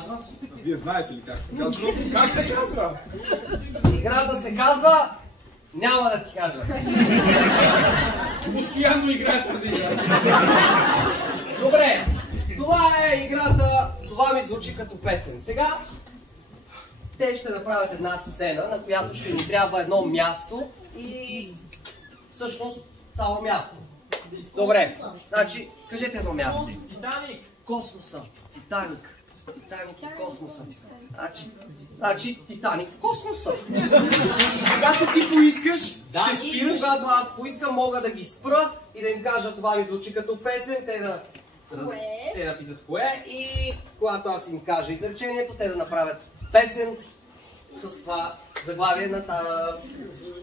казва? Вие знаете ли как се казва? Как се казва? Играта се казва... Няма да ти кажа. Постоянно играе тази игра. Добре, това е играта, това ми звучи като песен. Сега те ще направят една сцена, на която ще ни трябва едно място и всъщност само място. Добре, значи кажете едно място. Титаник! Космоса, Титаник. Титаник и космоса. Значи Титаник в космоса. Когато ти поискаш, ще спираш. Когато аз поискам, мога да ги спра и да им кажа това ми звучи като песен, те да питат кое и когато аз им кажа изречението, те да направят песен с това заглавие на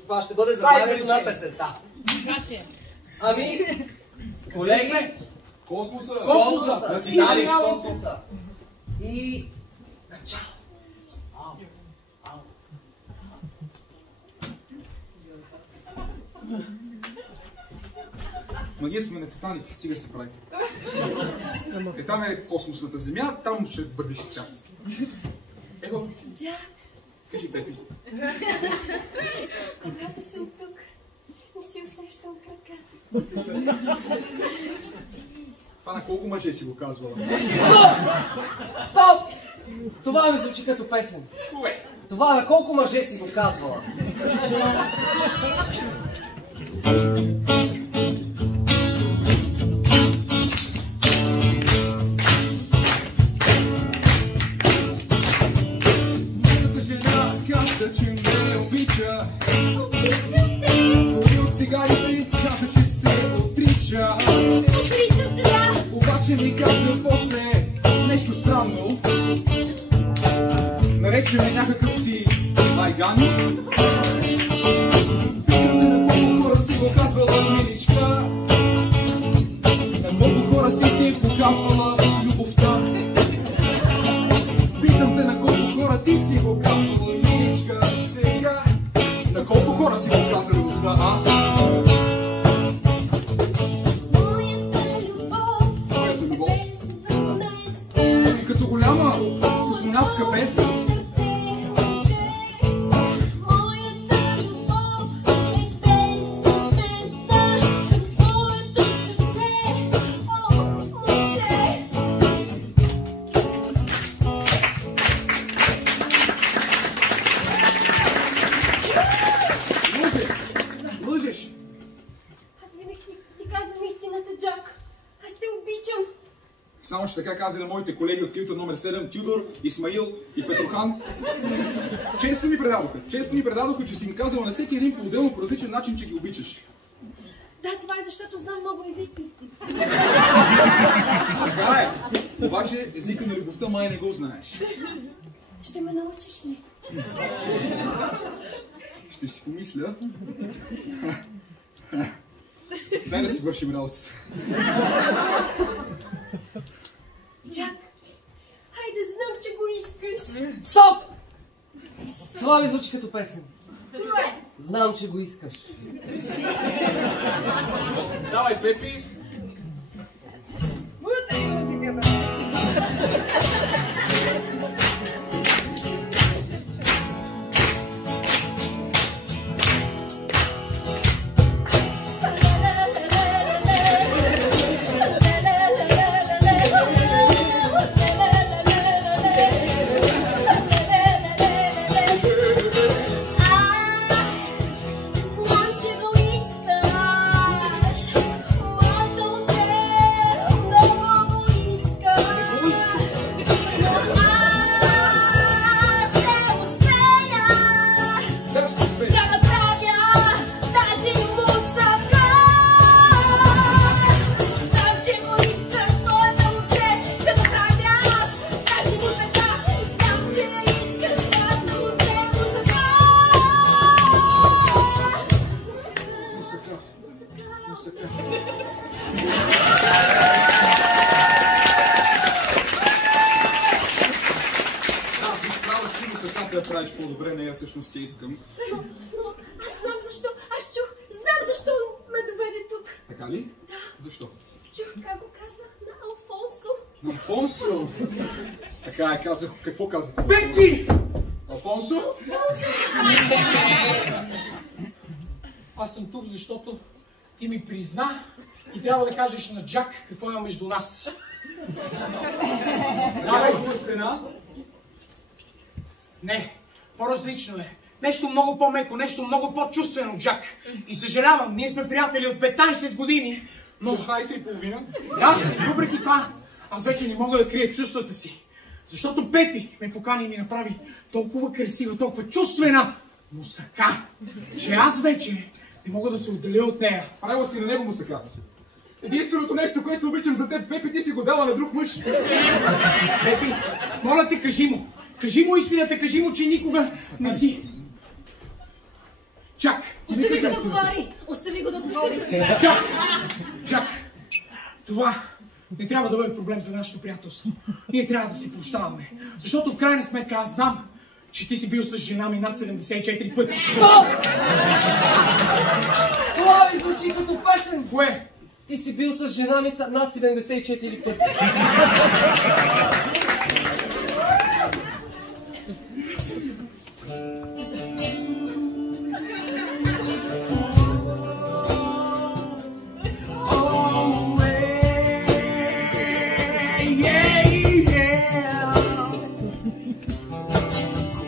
това ще бъде заглавието на песента. Ами, колеги, Космоса! космоса! На Титаник! В космоса! И начало! Ма ние сме на Титаник и стига се прави. Там е космосната земя, там ще вървиш тя. Его, Джак, кажи Пепи. когато съм тук, не си усещам краката. Това на колко мъже си го казвала? Стоп! Стоп! Това ми звучи като песен. Това на колко мъже си го казвала? Моята жена каза, че ме обича. Обичам те! Дори от цигарите каза, че се отрича. Отричам се, да! Обаче ми каза после нещо странно. Нарече ме някакъв си майган. На колко хора си го казвала миличка. На колко хора си ти показвала любовта. Питам те на колко хора ти си го казвала миличка. Сега на колко хора си го каза любовта, а? Моята любов е безвъзмездна. Като голяма космонавтска песна. Моята любов е безвъзмездна. Твоето сърце, о, момче. Лъжеш! Аз винаги ти казвам истината, Джак. Аз те обичам. Само ще така каза на моите колеги от Килта номер 7, Тюдор, Исмаил и Петрохан. Често ми предадоха, че си им казал на всеки един по-отделно по различен начин, че ги обичаш. Да, това е защото знам много езици. Така е. Обаче езика на любовта май не го знаеш. Ще ме научиш ли? Ще си помисля. Дай да си вършим работата. Джак, хайде, знам, че го искаш. Стоп! Това ми звучи като песен. Добре. Знам, че го искаш. Давай, Пепи. Бутай музиката. Знам, че го искаш. Моето момче много го иска. Но аз ще успея да направя тази музика. Знам, че го искаш, моето момче, да направя аз тази музика. Знам, че я искаш, моето момче, музика. Мусака. Трябва си мусаката да правиш по-добре, не я всъщност ти искам. Но аз знам защо. Аз чух. Знам защо ме доведе тук. Така ли? Защо? Чух как го каза на Алфонсо. На Алфонсо! Така е, казах. Какво казах? Пепи! Алфонсо? Аз съм тук, защото ти ми призна и трябва да кажеш на Джак какво има между нас. Давай се стена. Не, по-различно е. Нещо много по-меко, нещо много по-чувствено, Джак. И съжалявам, ние сме приятели от 15 години, но... 16 и половина. Да, въпреки това, аз вече не мога да крия чувствата си. Защото Пепи ме покани и ми направи толкова красива, толкова чувствена мусака, че аз вече не мога да се отделя от нея. Правила си на него мусака. Единственото нещо, което обичам за теб, Пепи, ти си го дала на друг мъж. Пепи, моля те, кажи му. Кажи му истината, кажи му, че никога не си. Чак! Остави го да говори! Остави го да говори! Чак! Това не трябва да бъде проблем за нашето приятелство. Ние трябва да си прощаваме. Защото в крайна сметка аз знам, че ти си бил с жена ми над 74 пъти. Стоп! Това ви звучи като песен! Кое? Ти си бил с жена ми над 74 пъти.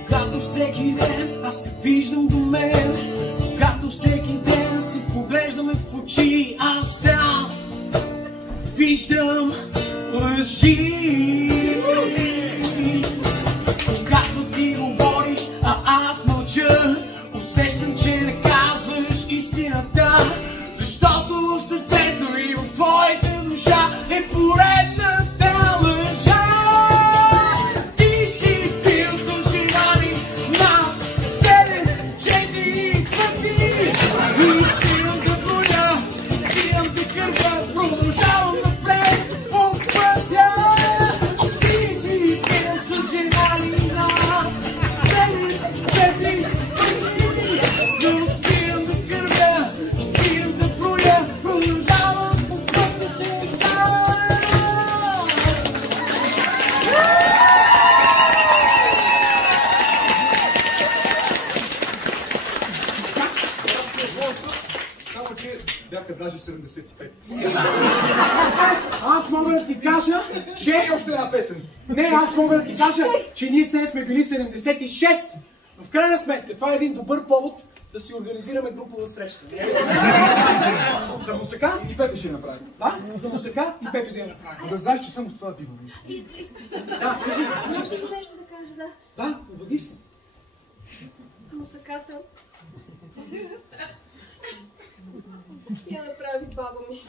Когато всеки ден аз те виждам до мен, когато всеки ден си поглеждаме в очи, аз там виждам лъжи. Когато ти говориш, а аз мълча, усещам, че не казваш истината, защото в сърцето и в твоята душа е поредната лъжа. Ти си бил с жена ми над 7-4 пъти и спирам да боля, спирам да кърва, продължавам напред по пътя. Ти си бил с жена ми над 7-4 пъти, но спирам да кърва, спирам да броя, продължавам по пътя сега. Само че бяха даже 75. Аз мога да ти кажа, че... Още една песен. Не, аз мога да ти кажа, че ние с нея сме били 76. Но в крайна сметка, това е един добър повод да си организираме групова среща. За мусака? И Пепи ще направи. Да, за мусака и Пепи да я направи. Да знаеш, че само това бива нещо. Да, кажи. Може ли нещо да кажа, да? Да, убеди се. Мусаката. Я направи баба ми.